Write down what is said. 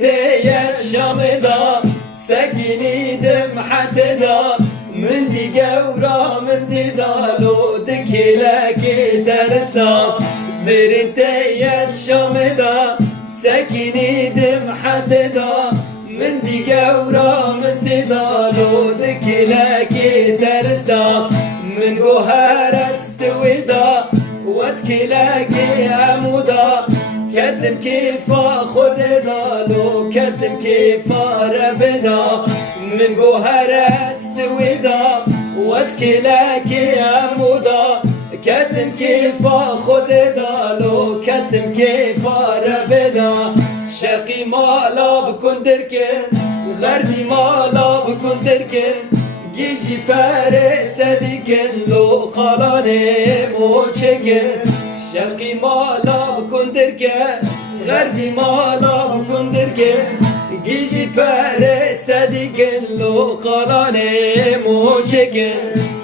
برنتي الشام دا سكيني دم حتى دا من دي قورا من دي دالو دكيلك ترسا برنتي الشام دا سكيني دم حتى دا من دي قورا من دي دالو دكيلك ترسا من جوهر استودا واسكيلك عمودا كتم كيف خد دالو كتم كيف ربدا من جوهر استودا واسكيلك عمودا كتم كيف خد دالو كتم كيف ربدا شرقي مالا بكون دركن غربي مالا بكون دركن جيجي فارس ديكن لو خلاني مو چكن شرقي مالا بكون دركن غربي مالا بكون دركن جيجي فارس ديكن لو خلاني مو چكن